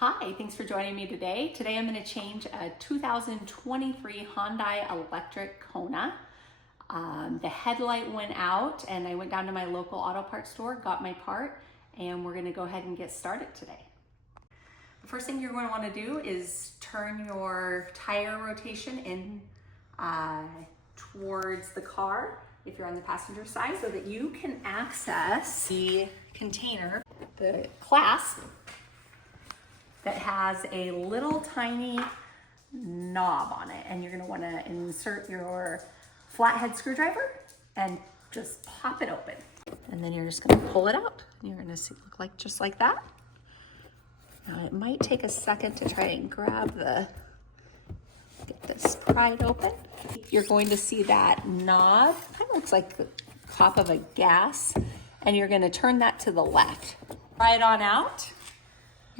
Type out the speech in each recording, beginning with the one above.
Hi, thanks for joining me today. Today I'm going to change a 2023 Hyundai electric Kona. The headlight went out and I went down to my local auto parts store, got my part, and we're going to go ahead and get started today. The first thing you're going to want to do is turn your tire rotation in towards the car if you're on the passenger side so that you can access the container, the clasp that has a little tiny knob on it, and you're going to want to insert your flathead screwdriver and just pop it open, and then you're just going to pull it out. You're going to see it look like just like that. Now it might take a second to try and get this pried open. You're going to see that knob kind of looks like the top of a gas, and you're going to turn that to the left. Pry it on out.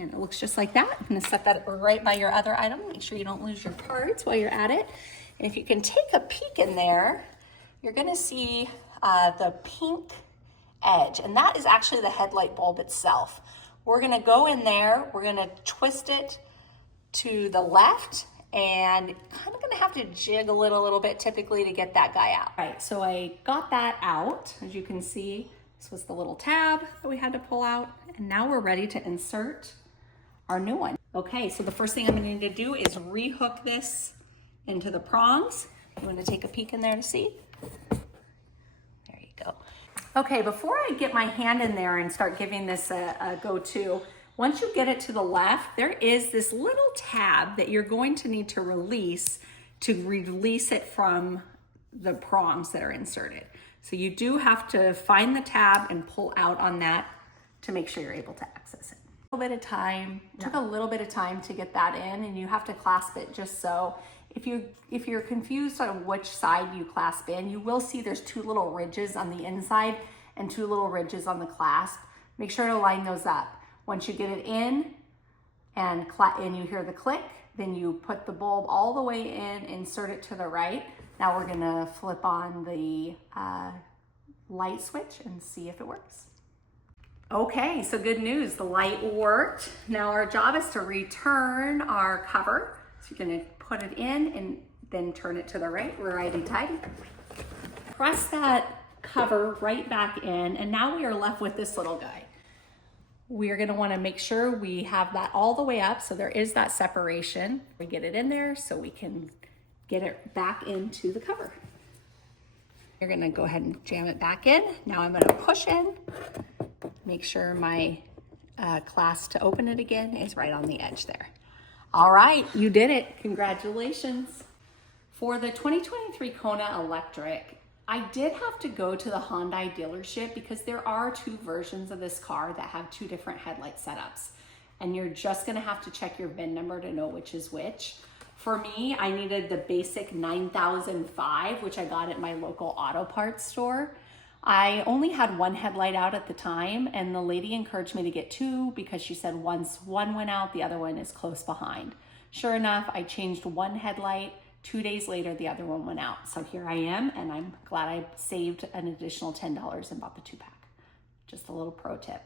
And it looks just like that. I'm gonna set that right by your other item. Make sure you don't lose your parts while you're at it. And if you can take a peek in there, you're gonna see the pink edge. And that is actually the headlight bulb itself. We're gonna go in there, we're gonna twist it to the left and kind of gonna have to jiggle it a little bit typically to get that guy out. All right, so I got that out. As you can see, this was the little tab that we had to pull out. And now we're ready to insert our new one. Okay, so the first thing I'm gonna need to do is rehook this into the prongs. You wanna take a peek in there to see? There you go. Okay, before I get my hand in there and start giving this a go-to, once you get it to the left, there is this little tab that you're going to need to release it from the prongs that are inserted. So you do have to find the tab and pull out on that to make sure you're able to access it. A little bit of time, took a little bit of time to get that in, and you have to clasp it just so. If you're confused on which side you clasp in, you will see there's two little ridges on the inside and two little ridges on the clasp. Make sure to line those up. Once you get it in and you hear the click, then you put the bulb all the way in, insert it to the right. Now we're gonna flip on the light switch and see if it works. Okay, so good news, the light worked. Now our job is to return our cover. So you're gonna put it in and then turn it to the right, righty-tighty. Press that cover right back in, and now we are left with this little guy. We are gonna wanna make sure we have that all the way up so there is that separation. We get it in there so we can get it back into the cover. You're gonna go ahead and jam it back in. Now I'm gonna push in. Make sure my clasp to open it again is right on the edge there. All right, you did it. Congratulations. For the 2023 Kona Electric, I did have to go to the Hyundai dealership because there are two versions of this car that have two different headlight setups. And you're just gonna have to check your VIN number to know which is which. For me, I needed the basic 9005, which I got at my local auto parts store. I only had one headlight out at the time, and the lady encouraged me to get two because she said once one went out, the other one is close behind. Sure enough, I changed one headlight. 2 days later, the other one went out. So here I am, and I'm glad I saved an additional $10 and bought the 2-pack. Just a little pro tip.